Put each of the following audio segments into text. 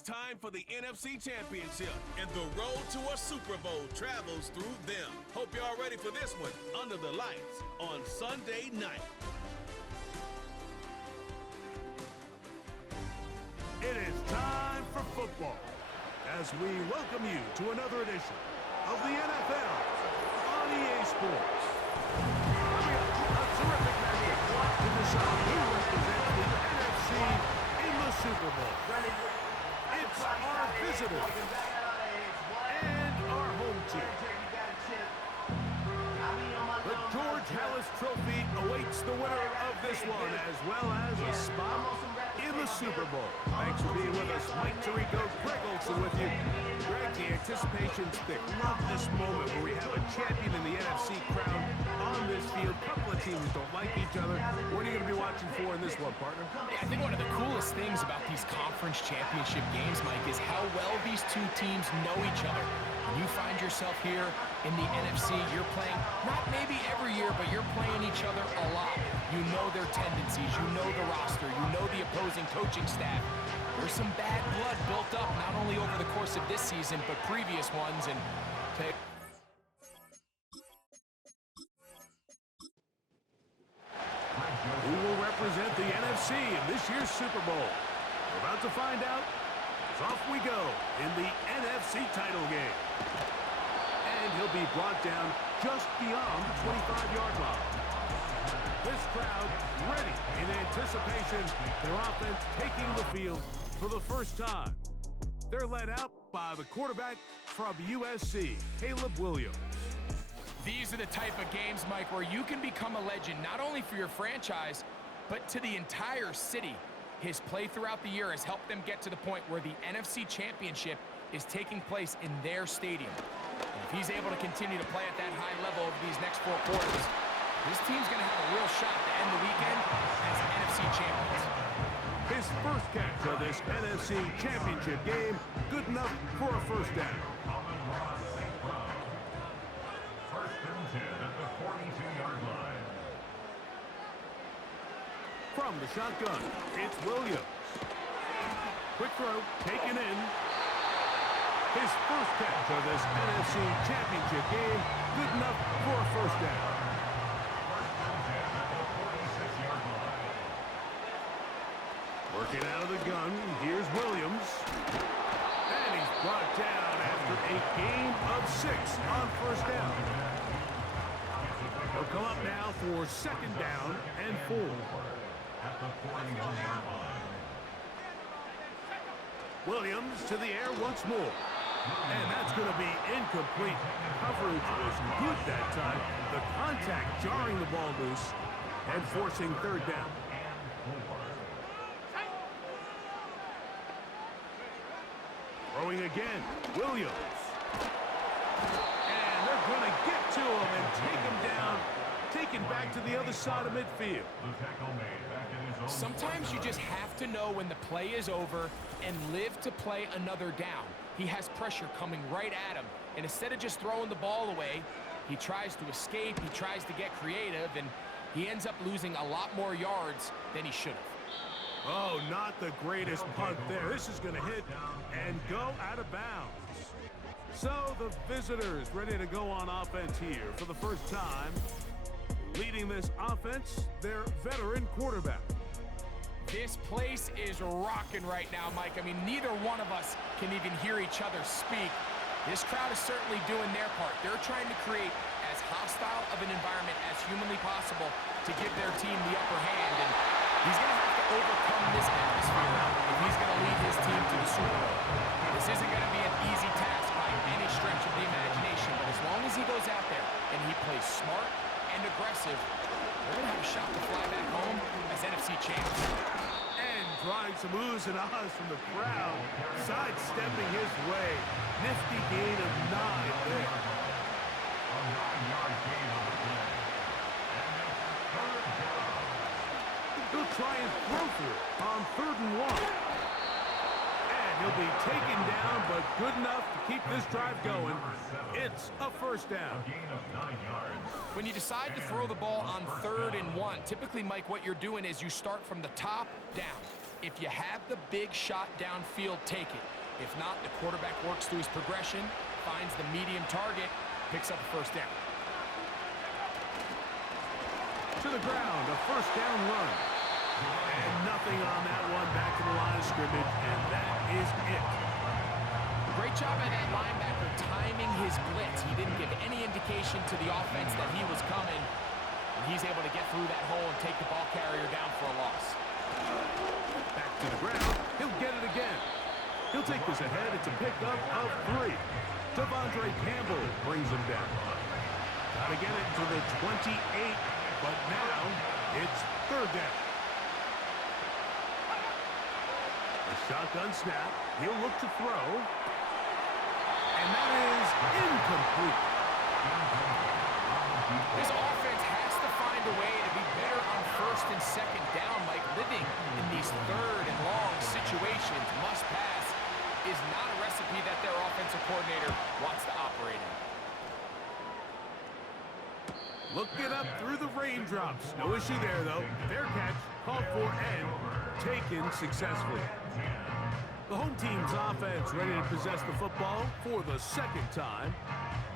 It's time for the NFC Championship. And the road to a Super Bowl travels through them. Hope y'all ready for this one. Under the lights on Sunday night. It is time for football as we welcome you to another edition of the NFL on EA Sports. Coming up, a terrific matchup to decide who represents the NFC in the Super Bowl. It's our visitors and our home team. The George Halas Trophy awaits the winner of this one, as well as a spot in the Super Bowl. Thanks for being with us. Mike Tirico, Greg Olson with you. Greg, the anticipation's thick. Love this moment where we have a champion in the NFC crowned on this field. A couple of teams don't like each other. What are you going to be watching for in this one, partner? Yeah, I think one of the coolest things about these conference championship games, Mike, is how well these two teams know each other. When you find yourself here in the NFC, you're playing, not maybe every year, but you're playing each other a lot. You know their tendencies, you know the roster, you know the opposing coaching staff. There's some bad blood built up, not only over the course of this season, but previous ones. And who will represent the NFC in this year's Super Bowl? We're about to find out. Off we go in the NFC title game. And he'll be brought down just beyond the 25-yard line. This crowd ready in anticipation. Their offense taking the field for the first time. They're led out by the quarterback from USC, Caleb Williams. these are the type of games, Mike, where you can become a legend, not only for your franchise, but to the entire city. His play throughout the year has helped them get to the point where the NFC Championship is taking place in their stadium. And if he's able to continue to play at that high level over these next 4 quarters, this team's going to have a real shot to end the weekend as NFC champions. His first catch of this NFC Championship game, good enough for a first down. First and 10 at the 42-yard line. From the shotgun, it's Williams. Quick throw, taken in. His first catch of this NFC Championship game, good enough for a first down. First and 10 at the 46-yard line. Working out of the gun, here's Williams. And he's brought down after a gain of 6 on first down. He'll come up now for second down and 4. At the 41-yard line. Williams to the air once more. And that's going to be incomplete. Coverage was good that time. The contact jarring the ball loose and forcing third down. Throwing again, Williams. And they're going to get to him and take him down. Taken back to the other side of midfield. The tackle made back in his own. Sometimes you just have to know when the play is over and live to play another down. He has pressure coming right at him, and instead of just throwing the ball away, he tries to escape, he tries to get creative, and he ends up losing a lot more yards than he should have. Oh, not the greatest punt there. This is going to hit and go out of bounds. So the visitors ready to go on offense here for the first time. Leading this offense, their veteran quarterback. This place is rocking right now, Mike. I mean, neither one of us can even hear each other speak. This crowd is certainly doing their part. They're trying to create as hostile of an environment as humanly possible to give their team the upper hand. And he's going to have to overcome this atmosphere if he's going to lead his team to the Super Bowl. This isn't going to be an easy task by any stretch of the imagination, but as long as he goes out there and he plays smart and aggressive, they're going to have a shot to fly back home as NFC champs. And drawing some oohs and ahs from the crowd, sidestepping his way. Nifty gain of 9 there. A 9-yard gain on the play. And it's third down. He'll try and throw through on 3rd and 1. And he'll be taken down, but good enough to keep this drive going. It's a first down. A gain of 9 yards. When you decide to throw the ball on 3rd and 1, typically, Mike, what you're doing is you start from the top down. If you have the big shot downfield, take it. If not, the quarterback works through his progression, finds the medium target, picks up a first down. To the ground, a first down run. And nothing on that one, back to the line of scrimmage, and that is it. Great job by that linebacker timing his blitz. He didn't give any indication to the offense that he was coming, and he's able to get through that hole and take the ball carrier down for a loss. Back to the ground, he'll get it again. He'll take this ahead. It's a pickup of 3. Devondre Campbell brings him down. Got to get it to the 28, but now it's third down. A shotgun snap. He'll look to throw. And that is incomplete. This offense has to find a way to be better on first and second down, like living in these third and long situations. Must pass is not a recipe that their offensive coordinator wants to operate in. Looking up through the raindrops. No issue there, though. Fair catch, called for, and taken successfully. The home team's offense ready to possess the football for the second time.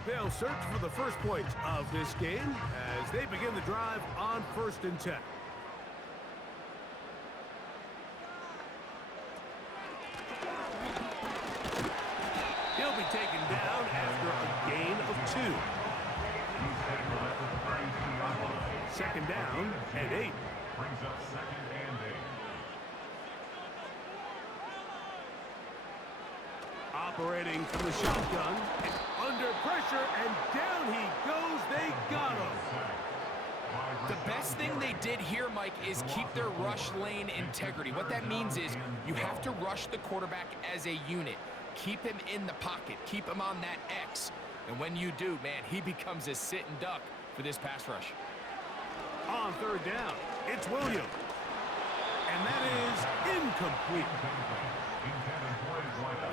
They'll search for the first points of this game as they begin the drive on 1st and 10. He'll be taken down after a gain of 2. Second down and 8. Brings up 2nd and 8. Operating from the shotgun, under pressure, and down he goes. They got him. The best thing they did here, Mike, is keep their rush lane integrity. What that means is you have to rush the quarterback as a unit. Keep him in the pocket. Keep him on that X. And when you do, man, he becomes a sit-and duck for this pass rush. On 3rd down, it's Williams. And that is incomplete.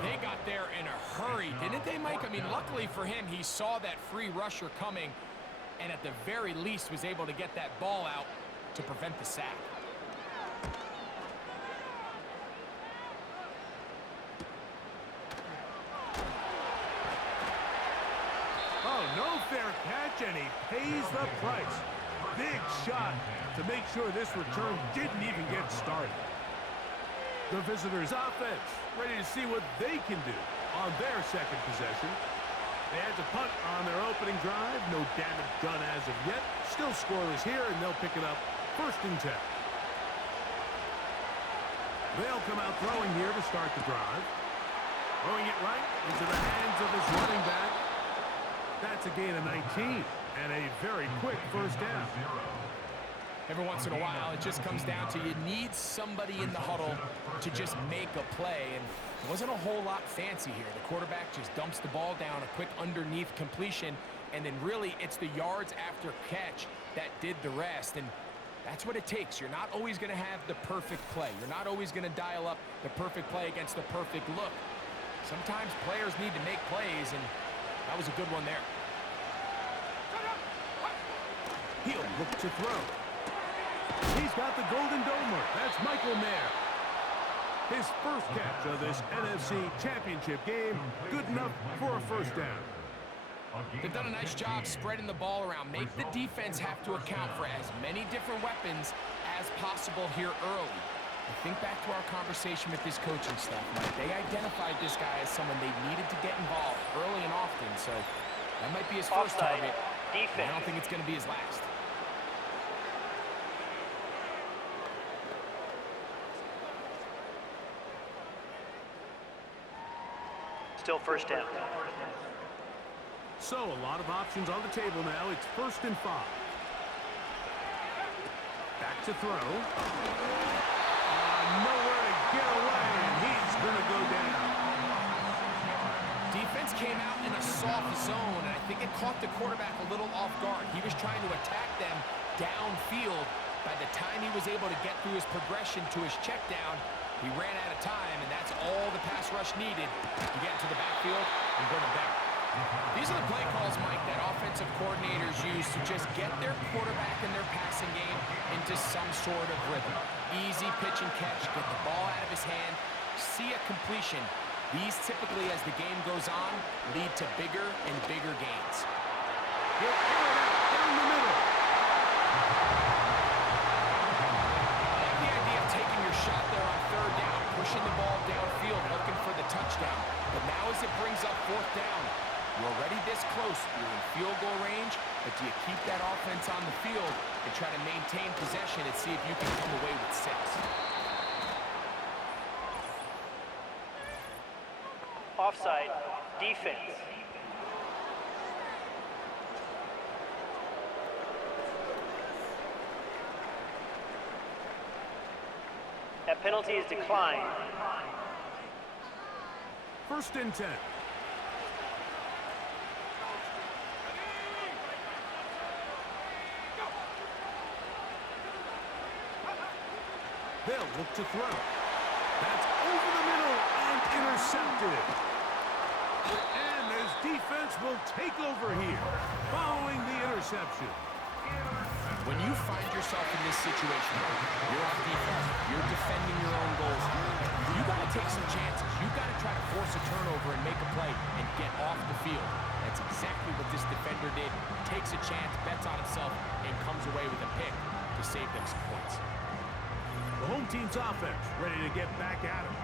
They got there in a hurry, didn't they, Mike? I mean, luckily for him, he saw that free rusher coming and at the very least was able to get that ball out to prevent the sack. Oh, no fair catch, and he pays the price. Big shot to make sure this return didn't even get started. The visitors' offense ready to see what they can do on their second possession. They had to punt on their opening drive. No damage done as of yet. Still scoreless here, and they'll pick it up 1st and 10. They'll come out throwing here to start the drive. Throwing it right into the hands of his running back. That's a gain of 19 and a very quick first down. Every once in a while, it just comes down to you need somebody in the huddle to just make a play, and it wasn't a whole lot fancy here. The quarterback just dumps the ball down, a quick underneath completion, and then really it's the yards after catch that did the rest, and that's what it takes. You're not always going to have the perfect play. You're not always going to dial up the perfect play against the perfect look. Sometimes players need to make plays, and that was a good one there. He'll look to throw. He's got the Golden Domer. That's Michael Mayer. His first catch of this NFC Championship game. Good enough for a first down. They've done a nice job spreading the ball around. Make the defense have to account for as many different weapons as possible here early. I think back to our conversation with this coaching staff, Mike. They identified this guy as someone they needed to get involved early and often, so that might be his first target. I don't think it's going to be his last. Still first down. So a lot of options on the table now. It's 1st and 5. Back to throw. Nowhere to get away, and he's going to go down. Defense came out in a soft zone, and I think it caught the quarterback a little off guard. He was trying to attack them downfield. By the time he was able to get through his progression to his check down, he ran out of time, and that's all the pass rush needed to get into the backfield and bring him down. These are the play calls, Mike, that offensive coordinators use to just get their quarterback and their passing game into some sort of rhythm. Easy pitch and catch, get the ball his hand, see a completion. These typically, as the game goes on, lead to bigger and bigger gains. He'll air it out down the middle. I like the idea of taking your shot there on third down, pushing the ball downfield, looking for the touchdown. But now as it brings up fourth down, you're already this close. You're in field goal range, but do you keep that offense on the field and try to maintain possession and see if you can come away with 6? Offside. Defense. That penalty is declined. 1st and 10. They'll look to throw. That's over the middle and intercepted. And his defense will take over here following the interception. When you find yourself in this situation, you're on defense, you're defending your own goals, you got to take some chances. You got to try to force a turnover and make a play and get off the field. That's exactly what this defender did. Takes a chance, bets on himself, and comes away with a pick to save them some points. The home team's offense ready to get back at him.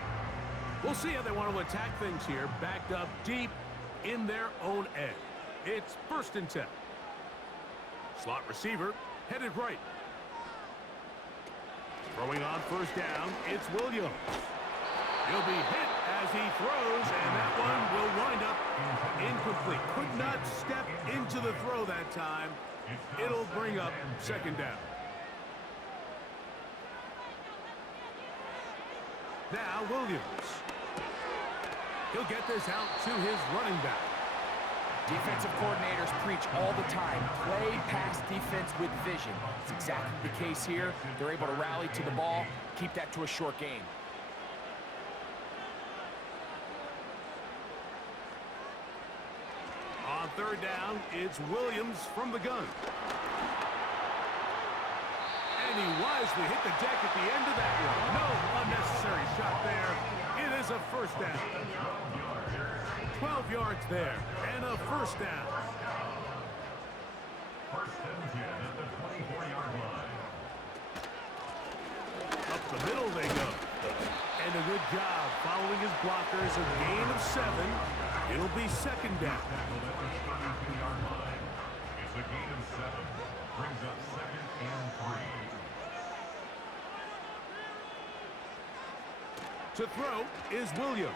We'll see how they want to attack things here, backed up deep in their own end. It's 1st and 10. Slot receiver headed right. Throwing on 1st down, it's Williams. He'll be hit as he throws, and that one will wind up incomplete. Could not step into the throw that time. It'll bring up 2nd down. Now Williams. He'll get this out to his running back. Defensive coordinators preach all the time, play pass defense with vision. It's exactly the case here. They're able to rally to the ball, keep that to a short game. On 3rd down, it's Williams from the gun. And he wisely hit the deck at the end of that one. No unnecessary shot there. It is a 1st down. 12 yards there, and a 1st down. 1st and 10 at the 24-yard line. Up the middle they go. And a good job following his blockers. A gain of 7. It'll be 2nd down. Tackled at the 32-yard line. It's a gain of 7. Brings up 2nd and 3. To throw is Williams.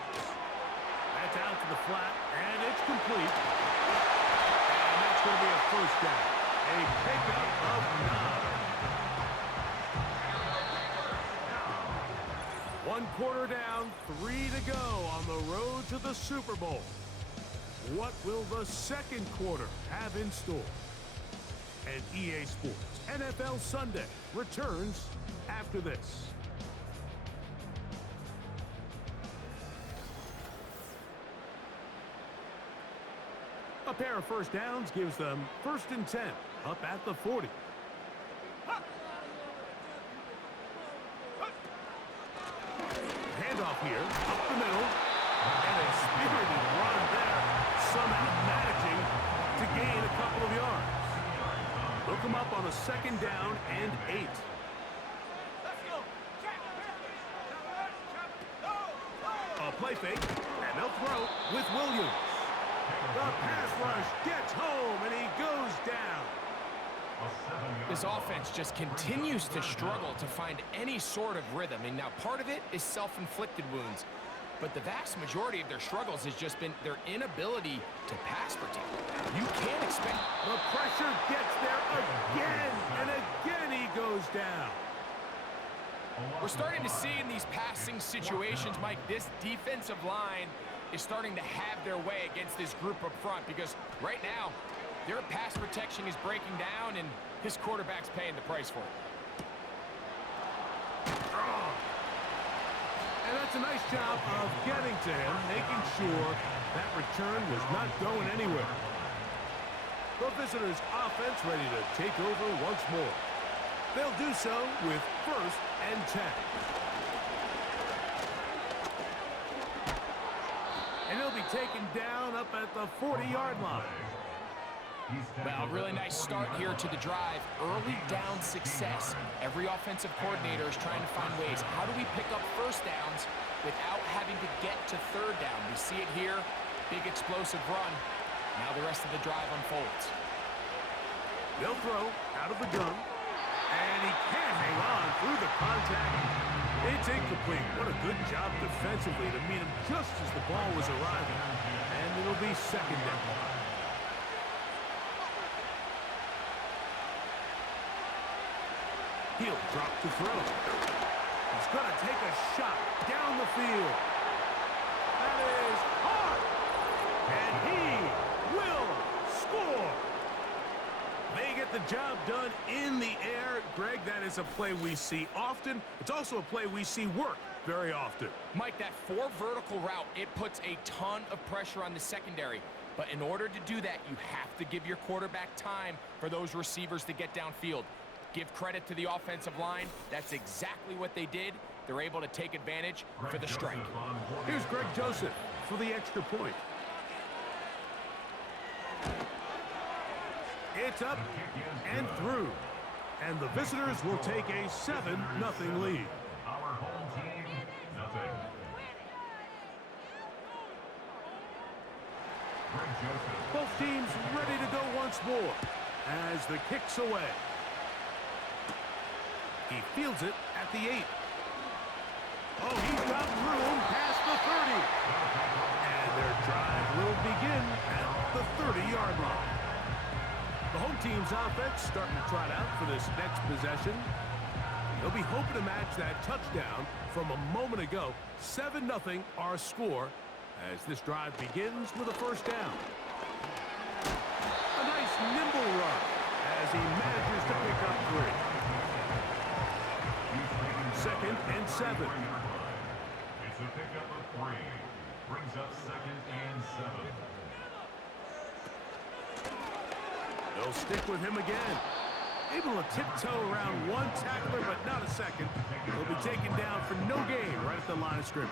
That's out to the flat, and it's complete. And that's going to be a 1st down. A pickup of 9. 1 quarter down, 3 to go on the road to the Super Bowl. What will the 2nd quarter have in store? And EA Sports NFL Sunday returns after this. A pair of 1st downs gives them 1st and 10 up at the 40. Handoff here, up the middle, and a spirited run there, somehow managing to gain a couple of yards. They'll come up on a 2nd down and 8. A play fake, and they'll throw with Williams. The pass rush gets home, and he goes down. This offense just continues to struggle to find any sort of rhythm. And now part of it is self-inflicted wounds, but the vast majority of their struggles has just been their inability to pass protect. You can't expect... The pressure gets there again, and again he goes down. We're starting to see in these passing situations, Mike, this defensive line is starting to have their way against this group up front, because right now, their pass protection is breaking down, and his quarterback's paying the price for it. And that's a nice job of getting to him, making sure that return was not going anywhere. The visitors' offense ready to take over once more. They'll do so with 1st and 10. taken down up at the 40-yard line. Well, really nice start here to the drive. Early down success. Every offensive coordinator is trying to find ways. How do we pick up first downs without having to get to third down? We see it here. Big explosive run. Now the rest of the drive unfolds. They'll throw out of the gun. And he can't hang on through the contact. It's incomplete. What a good job defensively to meet him just as the ball was arriving. And it'll be second down. He'll drop to throw. He's going to take a shot down the field. That is hard. And he will score. They get the job done in the air. Greg, that is a play we see often. It's also a play we see work very often. Mike, that 4 vertical route, it puts a ton of pressure on the secondary. But in order to do that, you have to give your quarterback time for those receivers to get downfield. Give credit to the offensive line. That's exactly what they did. They're able to take advantage for the strike. Here's Greg Joseph for the extra point. It's up and through. And the visitors will take a 7-0 lead. Our home team, nothing. Greg Joseph. Both teams ready to go once more as the kick's away. He fields it at the 8. Oh, he's got room past the 30. And their drive will begin at the 30-yard line. The home team's offense starting to trot out for this next possession. They'll be hoping to match that touchdown from a moment ago. 7-0 our score as this drive begins with a first down. A nice nimble run as he manages to pick up 3. Second and 7. It's a pickup of 3. Brings up second and 7. They'll stick with him again. Able to tiptoe around one tackler, but not a second. He'll be taken down for no gain right at the line of scrimmage.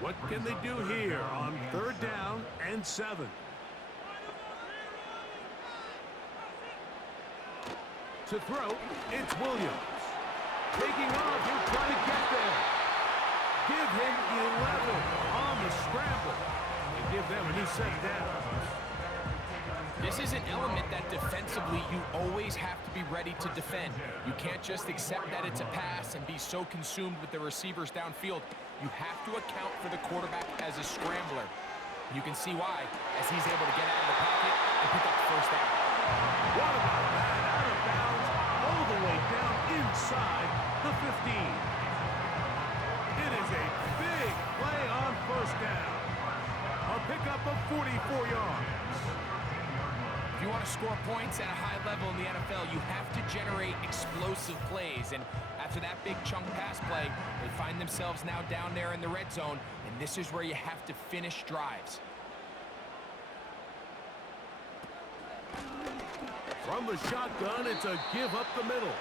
What can they do here on third down and 7? To throw, it's Williams. Taking off, he'll try to get there. Give him 11 on the scramble. And give them a new set down. This is an element that defensively you always have to be ready to defend. You can't just accept that it's a pass and be so consumed with the receivers downfield. You have to account for the quarterback as a scrambler. You can see why, as he's able to get out of the pocket and pick up the first down. What about that? Out of bounds, all the way down inside the 15. It is a big play on first down. A pickup of 44 yards. If you want to score points at a high level in the NFL, you have to generate explosive plays. And after that big chunk pass play, they find themselves now down there in the red zone, and this is where you have to finish drives. From the shotgun, it's a give up the middle.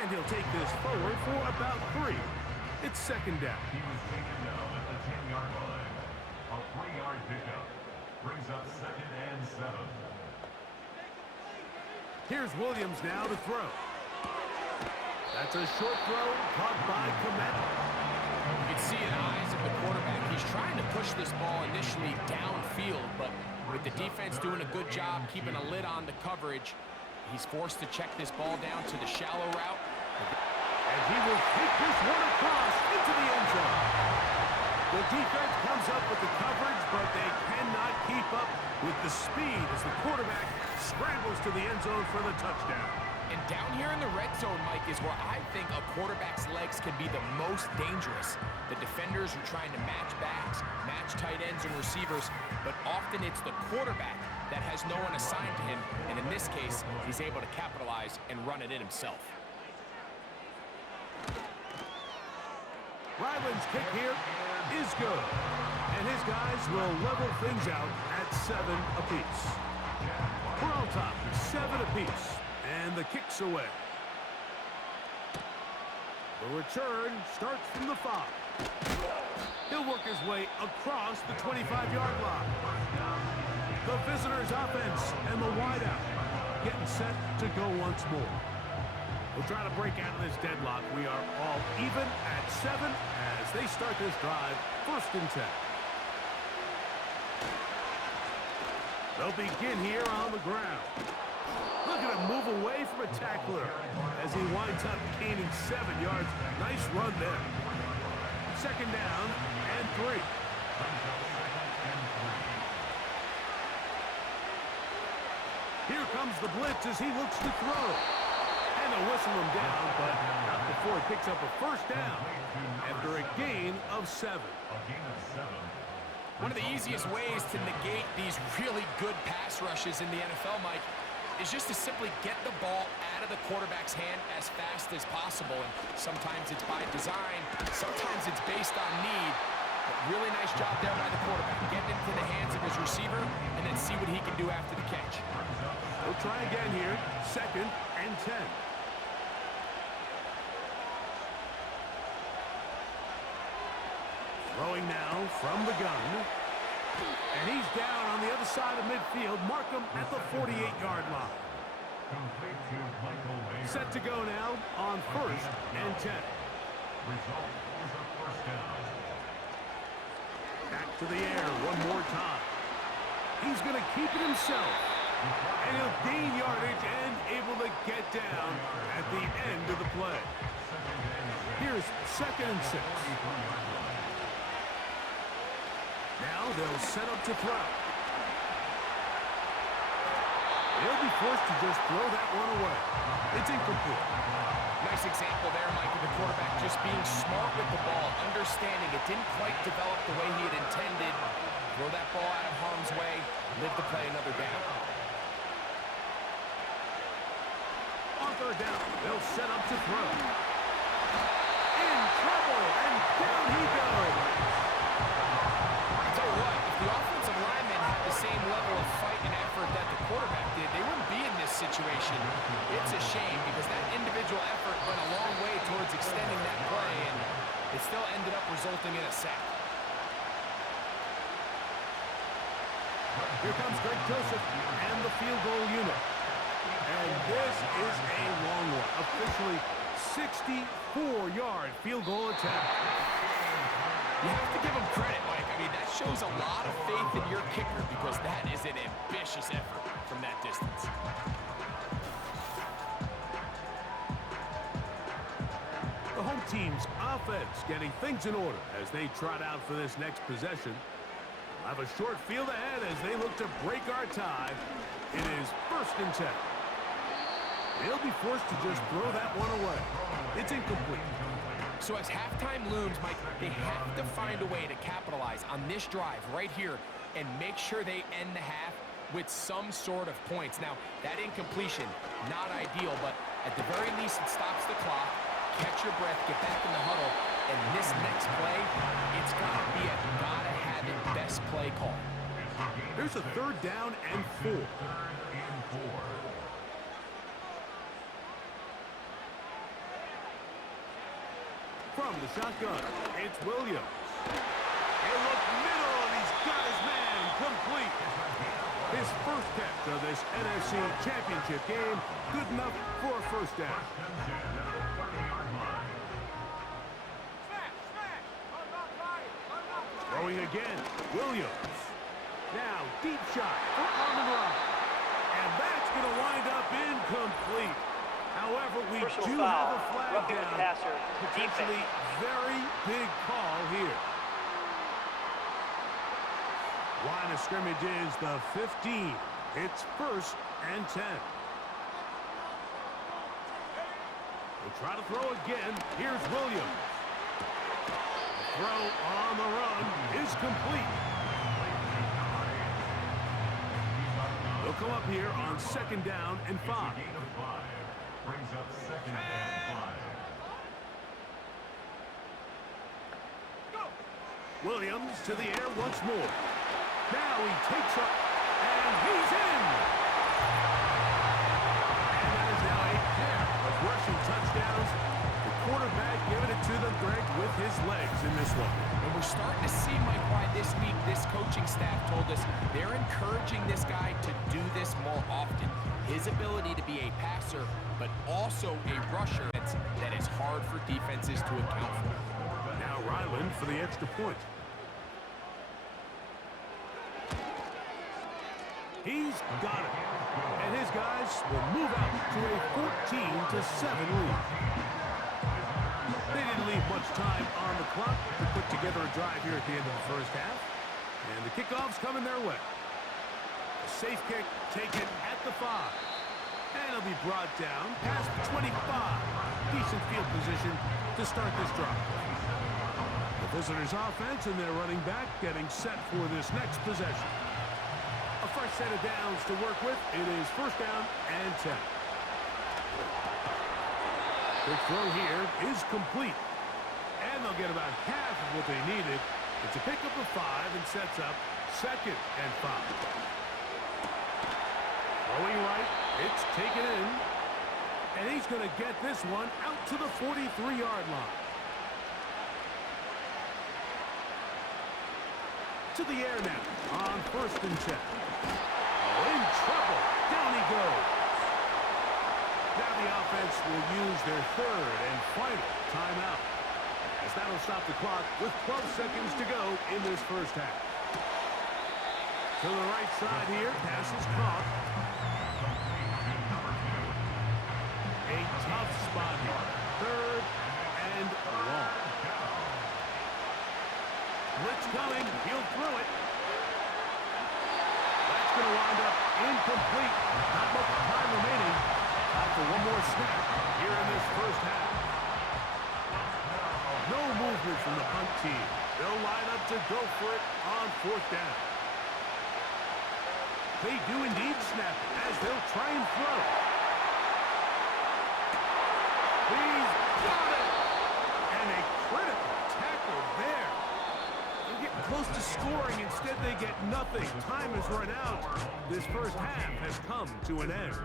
And he'll take this forward for about 3. It's second down. He was taken down at the 10-yard line. A 3-yard pickup. Brings up second and 7. Here's Williams now to throw. That's a short throw caught by Komet. You can see in the eyes of the quarterback, he's trying to push this ball initially downfield, but with the defense doing a good job keeping a lid on the coverage, he's forced to check this ball down to the shallow route. And he will take this one across into the end zone. The defense comes up with the coverage, but they cannot keep up with the speed as the quarterback scrambles to the end zone for the touchdown. And down here in the red zone, Mike, is where I think a quarterback's legs can be the most dangerous. The defenders are trying to match backs, match tight ends and receivers, but often it's the quarterback that has no one assigned to him, and in this case, he's able to capitalize and run it in himself. Ryland's kick here is good, and his guys will level things out at 7 apiece. We're on top, 7 apiece, and the kick's away. The return starts from the 5. He'll work his way across the 25-yard line. The visitors' offense and the wideout getting set to go once more. We'll try to break out of this deadlock. We are all even at 7 as they start this drive, 1st and 10. They'll begin here on the ground. Look at him move away from a tackler as he winds up gaining 7 yards. Nice run there. 2nd down and 3. Here comes the blitz as he looks to throw. And they'll whistle him down, but not before he picks up a 1st down after a gain of 7. One of the easiest ways to negate these really good pass rushes in the NFL, Mike, is just to simply get the ball out of the quarterback's hand as fast as possible. And sometimes it's by design, sometimes it's based on need. But really nice job there by the quarterback, getting into the hands of his receiver and then see what he can do after the catch. We'll try again here, 2nd and 10. Throwing now from the gun. And he's down on the other side of midfield. Mark him at the 48-yard line. Set to go now on 1st and 10. Back to the air one more time. He's going to keep it himself. And he'll gain yardage and able to get down at the end of the play. Here's 2nd and 6. Now they'll set up to throw. They'll be forced to just throw that one away. It's incomplete. Nice example there, Mike, of the quarterback just being smart with the ball, understanding it didn't quite develop the way he had intended. Throw that ball out of harm's way, live to play another down. On 3rd down, they'll set up to throw. In trouble, and down he goes. Tell you what, if the offensive linemen had the same level of fight and effort that the quarterback did, they wouldn't be in this situation. It's a shame because that individual effort went a long way towards extending that play, and it still ended up resulting in a sack. Here comes Greg Joseph and the field goal unit. And this is a long one. Officially 64-yard field goal attempt. You have to give him credit, Mike. I mean, that shows a lot of faith in your kicker because that is an ambitious effort from that distance. The home team's offense getting things in order as they trot out for this next possession. They'll have a short field ahead as they look to break our tie. It is 1st and 10. They'll be forced to just throw that one away. It's incomplete. So as halftime looms, Mike, they have to find a way to capitalize on this drive right here and make sure they end the half with some sort of points. Now, that incompletion, not ideal, but at the very least it stops the clock. Catch your breath, get back in the huddle, and this next play, it's got to be a gotta-have-it best play call. There's a 3rd down and 4. From the shotgun, it's Williams. He'll look middle, and he's got his man complete. His 1st catch of this NFC Championship game, good enough for a 1st down. Throwing again, Williams. Now, deep shot for Armon. And that's going to wind up incomplete. However, we Personal do foul, have a flag roughing the down. passer, Potentially very big call here. Line of scrimmage is the 15. It's 1st and 10. We'll try to throw again. Here's Williams. The throw on the run is complete. They'll come up here on 2nd down and 5. Brings up 2nd and 5. Williams to the air once more. Now he takes up, and he's in! And that is now a pair of rushing touchdowns. The quarterback giving it to them, Greg, with his legs in this one. And we're starting to see, Mike, why this week this coaching staff told us they're encouraging this guy to do this more often. His ability to be a passer, but also a rusher that is hard for defenses to account for. Now Ryland for the extra point. He's got it. And his guys will move out to a 14-7 lead. They didn't leave much time on the clock to put together a drive here at the end of the first half. And the kickoff's coming their way. A safe kick taken at the 5. And it'll be brought down past the 25. Decent field position to start this drive. The visitors' offense and their running back getting set for this next possession. A fresh set of downs to work with. It is first down and 10. Quick throw here is complete. And they'll get about half of what they needed. It's a pickup of 5 and sets up second and 5. Throwing right, it's taken in. And he's going to get this one out to the 43-yard line. To the air now on first and 10. Oh, in trouble. Down he goes. Now the offense will use their third and final timeout, as that'll stop the clock with 12 seconds to go in this first half. To the right side here, pass is caught. A tough spot here. Third and long. Blitz coming. He'll throw it. That's going to wind up incomplete. Not much time remaining. Time for one more snap here in this first half. No movement from the punt team. They'll line up to go for it on fourth down. They do indeed snap it as they'll try and throw. He's got it! And a critical tackle there. They're getting close to scoring. Instead, they get nothing. Time has run out. This first half has come to an end.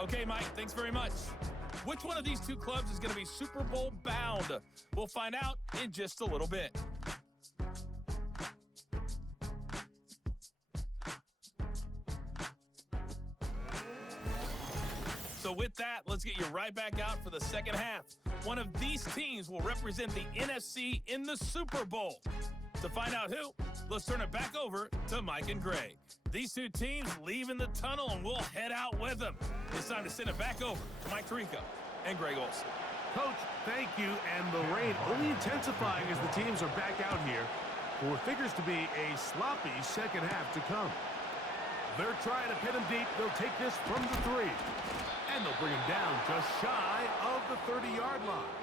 Okay, Mike, thanks very much. Which one of these two clubs is going to be Super Bowl bound? We'll find out in just a little bit. So with that, let's get you right back out for the second half. One of these teams will represent the NFC in the Super Bowl. To find out who, let's turn it back over to Mike and Greg. These two teams leave in the tunnel, and we'll head out with them. It's time to send it back over to Mike Tirico and Greg Olson. Coach, thank you. And the rain only intensifying as the teams are back out here for what figures to be a sloppy second half to come. They're trying to pin him deep. They'll take this from the 3. And they'll bring him down just shy of the 30-yard line.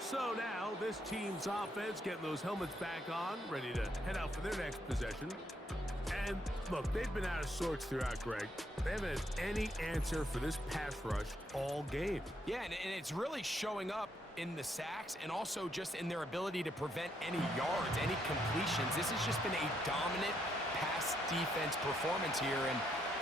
So now this team's offense getting those helmets back on, ready to head out for their next possession. And look, they've been out of sorts throughout, Greg. They haven't had any answer for this pass rush all game. Yeah, and it's really showing up in the sacks and also just in their ability to prevent any yards, any completions. This has just been a dominant pass defense performance here, and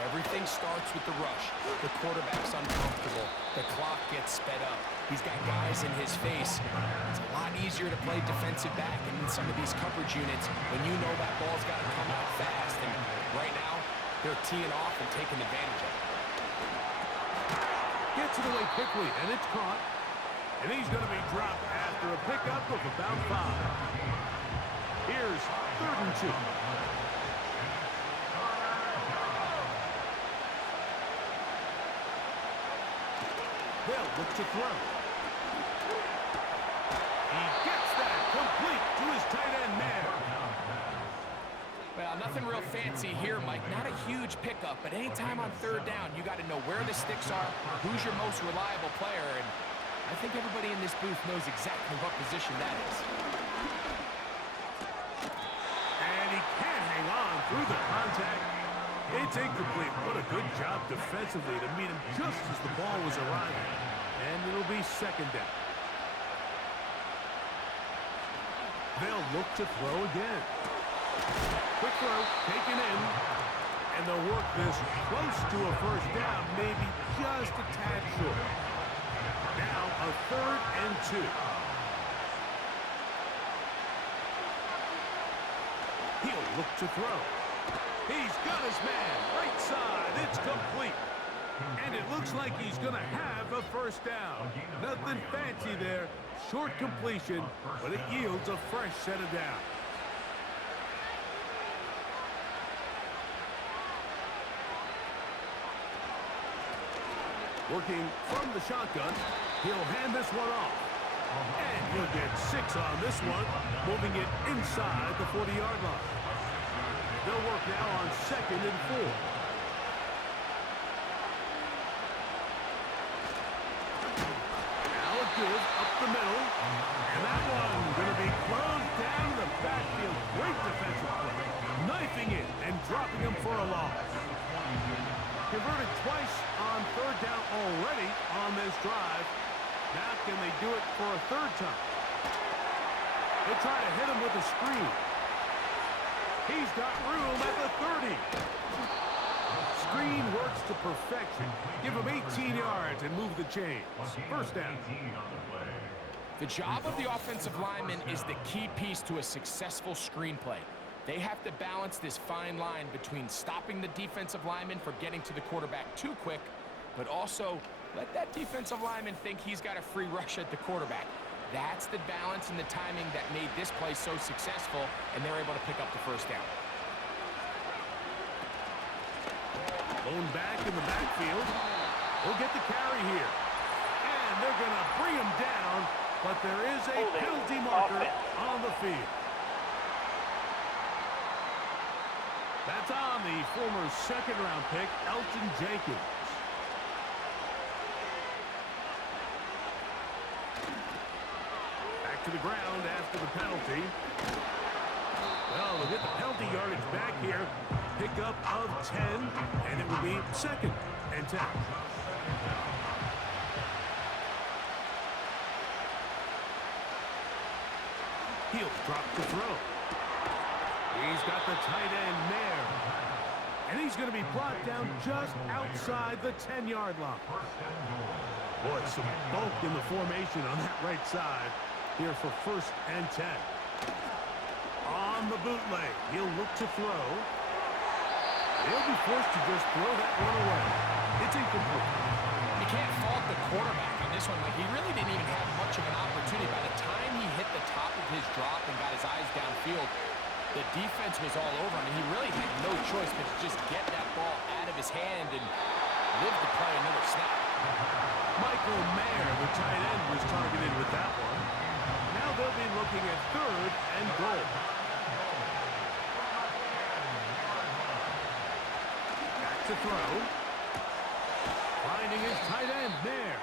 everything starts with the rush. The quarterback's uncomfortable. The clock gets sped up. He's got guys in his face. It's a lot easier to play defensive back in some of these coverage units when you know that ball's got to come out fast. And right now, they're teeing off and taking advantage of it. Gets it away quickly, and it's caught. And he's going to be dropped after a pickup of about 5. Here's 3rd and 2. They'll look to throw. He gets that complete to his tight end man. Well, nothing real fancy here, Mike. Not a huge pickup, but anytime on 3rd down, you got to know where the sticks are, who's your most reliable player, and I think everybody in this booth knows exactly what position that is. And he can't hang on through the contact. It's incomplete. What a good job defensively to meet him just as the ball was arriving. And it'll be 2nd down. They'll look to throw again. Quick throw, taken in. And they'll work this close to a 1st down, maybe just a tad short. Now a 3rd and 2. He'll look to throw. He's got his man. Right side. It's complete. And it looks like he's going to have a first down. Nothing fancy there. Short completion, but it yields a fresh set of downs. Working from the shotgun, he'll hand this one off. And he'll get 6 on this one, moving it inside the 40-yard line. They'll work now on 2nd and 4. Now a good up the middle. And that one going to be closed down to the backfield. Great defensive play. Knifing it and dropping him for a loss. Converted twice on 3rd down already on this drive. Now can they do it for a 3rd time? They try to hit him with a screen. He's got room at the 30. Screen works to perfection. Give him 18 yards and move the chains. First down. The job of the offensive lineman is the key piece to a successful screen play. They have to balance this fine line between stopping the defensive lineman from getting to the quarterback too quick, but also let that defensive lineman think he's got a free rush at the quarterback. That's the balance and the timing that made this play so successful, and they're able to pick up the first down. Lone back in the backfield. He'll get the carry here. And they're going to bring him down, but there is a penalty marker on the field. That's on the former 2nd-round pick, Elgton Jenkins. Back to the ground after the penalty. Well, they'll get the penalty yardage back here. Pickup of 10, and it will be 2nd and 10. He'll drop the throw. He's got the tight end there. And he's going to be brought down just outside the 10-yard line. Boy, some bulk in the formation on that right side here for 1st and 10. On the bootleg, he'll look to throw. He'll be forced to just throw that one away. It's incomplete. You can't fault the quarterback on this one. Like, he really didn't even have much of an opportunity. By the time he hit the top of his drop and got his eyes downfield, the defense was all over him, and he really had no choice but to just get that ball out of his hand and live to play another snap. Michael Mayer, the tight end, was targeted with that one. Now they'll be looking at 3rd and goal. Back to throw. Finding his tight end there.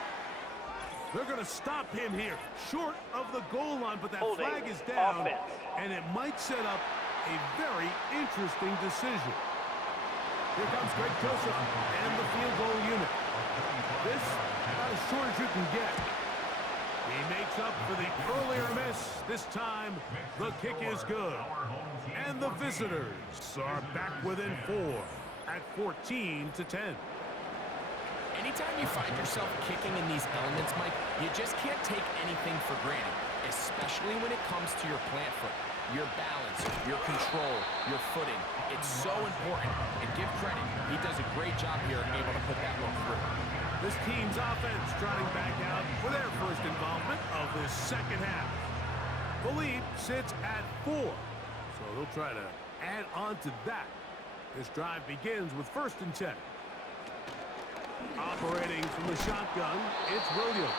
They're going to stop him here, short of the goal line, but that flag is down, and it might set up a very interesting decision. Here comes Greg Joseph and the field goal unit. This about as short as you can get. He makes up for the earlier miss. This time, the kick is good. And the visitors are back within 4 at 14-10. Anytime you find yourself kicking in these elements, Mike, you just can't take anything for granted, especially when it comes to your plant foot, your balance, your control, your footing. It's so important, and give credit. He does a great job here able to put that one through. This team's offense trotting back out for their first involvement of this 2nd half. The lead sits at 4, so they'll try to add on to that. This drive begins with 1st and 10. Operating from the shotgun, it's Williams.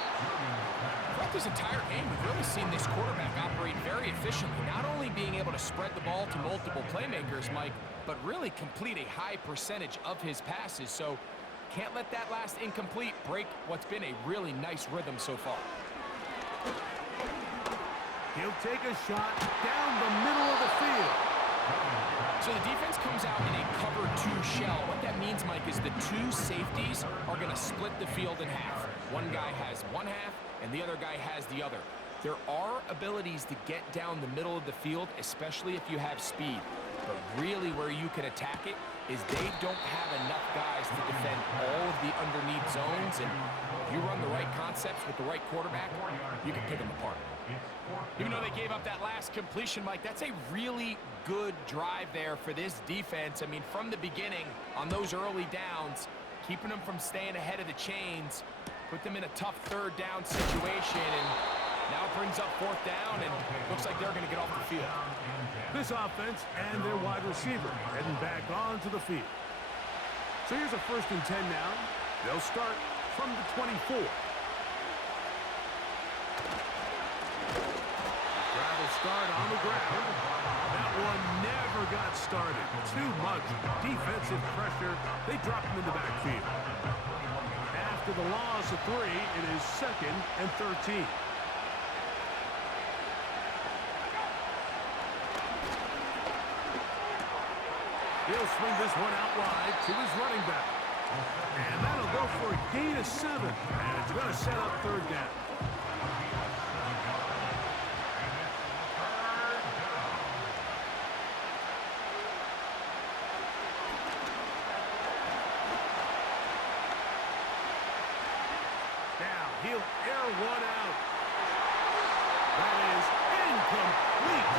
Throughout this entire game, we've really seen this quarterback operate very efficiently, not only being able to spread the ball to multiple playmakers, Mike, but really complete a high percentage of his passes. So can't let that last incomplete break what's been a really nice rhythm so far. He'll take a shot down the middle of the field. So the defense comes out in a cover 2 shell. What that means, Mike, is the 2 safeties are going to split the field in half. One guy has one half, and the other guy has the other. There are abilities to get down the middle of the field, especially if you have speed. But really where you can attack it is they don't have enough guys to defend all of the underneath zones, and You run the right concepts with the right quarterback, you can pick them apart. Even though they gave up that last completion, Mike, that's a really good drive there for this defense. I mean, from the beginning, on those early downs, keeping them from staying ahead of the chains, put them in a tough third down situation, and now it brings up fourth down, and looks like they're going to get off the field. This offense and their wide receiver heading back onto the field. So here's a 1st and 10 now. They'll start from the 24. Travel start on the ground. That one never got started. Too much defensive pressure. They dropped him in the backfield. After the loss of 3, it is 2nd and 13. He'll swing this one out wide to his running back. And that'll go for a gain of 7. And it's going to set up 3rd down. Now he'll air one out. That is incomplete.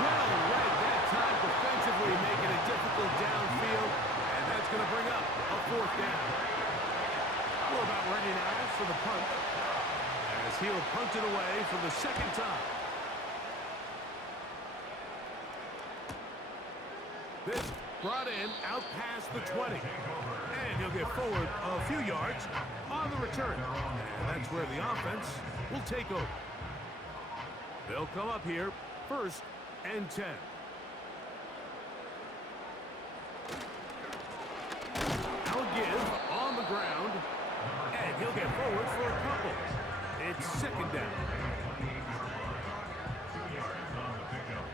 Well read that time defensively, making it difficult downfield, and that's going to bring up a 4th down. We're about ready now for the punt, as he'll punt it away for the 2nd time. This brought in out past the 20, and he'll get forward a few yards on the return, and that's where the offense will take over. They'll come up here, 1st and 10. I'll give on the ground, and he'll get forward for a couple. It's 2nd down. 2 yards on the pickup.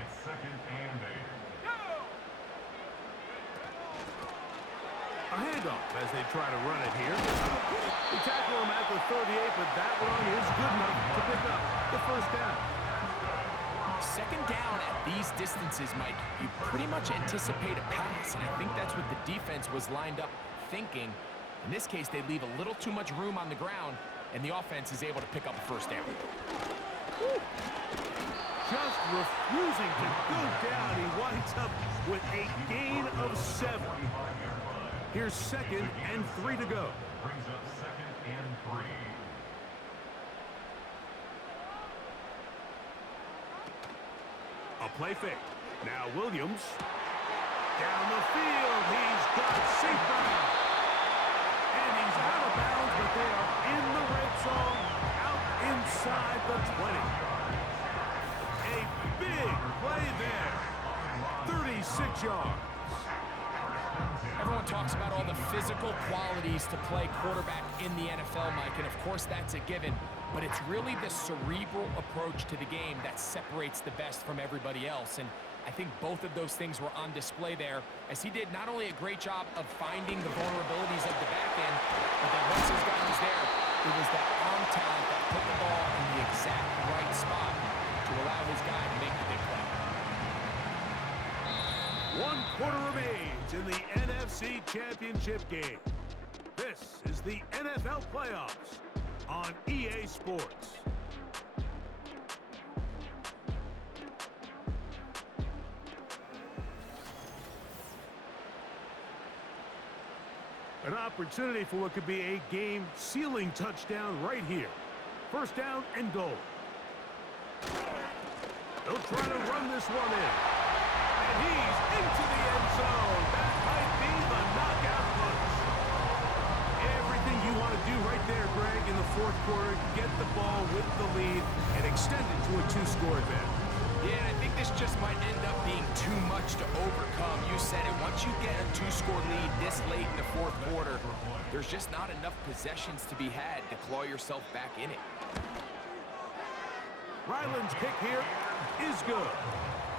It's 2nd and 8. A handoff as they try to run it here. They tackle him at the 38, but that one is good enough to pick up the 1st down. 2nd down at these distances, Mike, you pretty much anticipate a pass, and I think that's what the defense was lined up thinking. In this case, they leave a little too much room on the ground, and the offense is able to pick up a 1st down. Just refusing to go down. He winds up with a gain of 7. Here's 2nd and 3 to go. Brings up 2nd and 3. A play fake. Now Williams. Down the field. He's got St. Brown. And he's out of bounds, but they are in the red zone, out inside the 20. A big play there. 36 yards. Everyone talks about all the physical qualities to play quarterback in the NFL, Mike, and of course that's a given, but it's really the cerebral approach to the game that separates the best from everybody else, and I think both of those things were on display there, as he did not only a great job of finding the vulnerabilities of the back end, but then once his guy was there, it was that arm talent that put the ball in the exact right spot to allow his guy to make the big play. 1 quarter remains in the NFC Championship game. This is the NFL playoffs on EA Sports. An opportunity for what could be a game-sealing touchdown right here. 1st down and goal. They'll try to run this one in. And he's into the end zone. That might be the knockout punch. Everything you want to do right there, Greg, in the 4th quarter, get the ball with the lead and extend it to a 2-score advantage. Yeah, and I think this just might end up being too much to overcome. You said it. Once you get a 2-score lead this late in the 4th quarter, there's just not enough possessions to be had to claw yourself back in it. Ryland's kick here is good.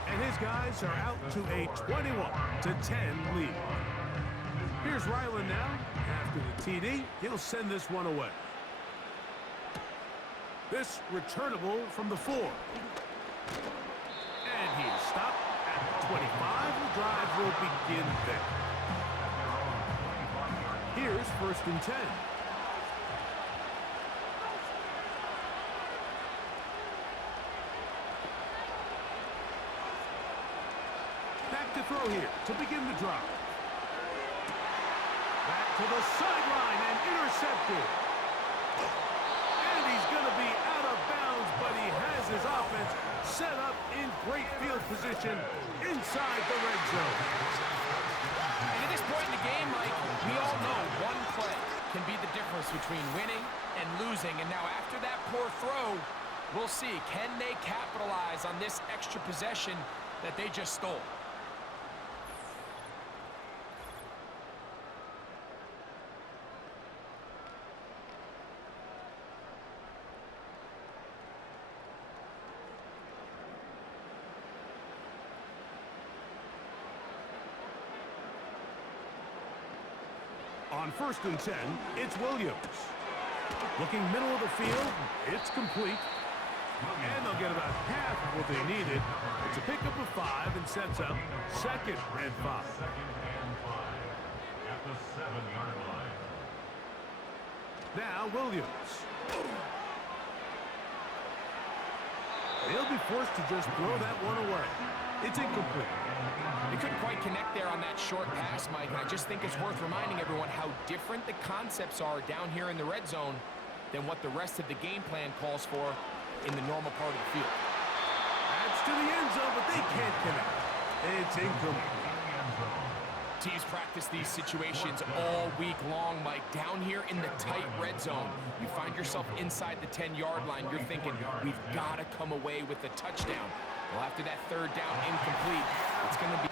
And his guys are out to a 21-10 lead. Here's Ryland now. After the TD, he'll send this one away. This returnable from the 4. And he's stopped at the 25. The drive will begin there. Here's 1st and 10. to throw here to begin the drive. Back to the sideline and intercepted. And he's going to be out of bounds, but he has his offense set up in great field position inside the red zone. And at this point in the game, Mike, we all know one play can be the difference between winning and losing. And now after that poor throw, we'll see, can they capitalize on this extra possession that they just stole? On 1st and 10, it's Williams. Looking middle of the field, it's complete. And they'll get about half of what they needed. It's a pickup of 5 and sets up 2nd and 5. Second and 5 at the 7-yard line. Now Williams. He'll be forced to just throw that one away. It's incomplete. They couldn't quite connect there on that short pass, Mike, and I just think it's worth reminding everyone how different the concepts are down here in the red zone than what the rest of the game plan calls for in the normal part of the field. That's to the end zone, but they can't connect. It's incomplete. Teams practice these situations all week long, Mike. Down here in the tight red zone, you find yourself inside the 10-yard line. You're thinking, we've got to come away with a touchdown. Well, after that 3rd down incomplete, it's going to be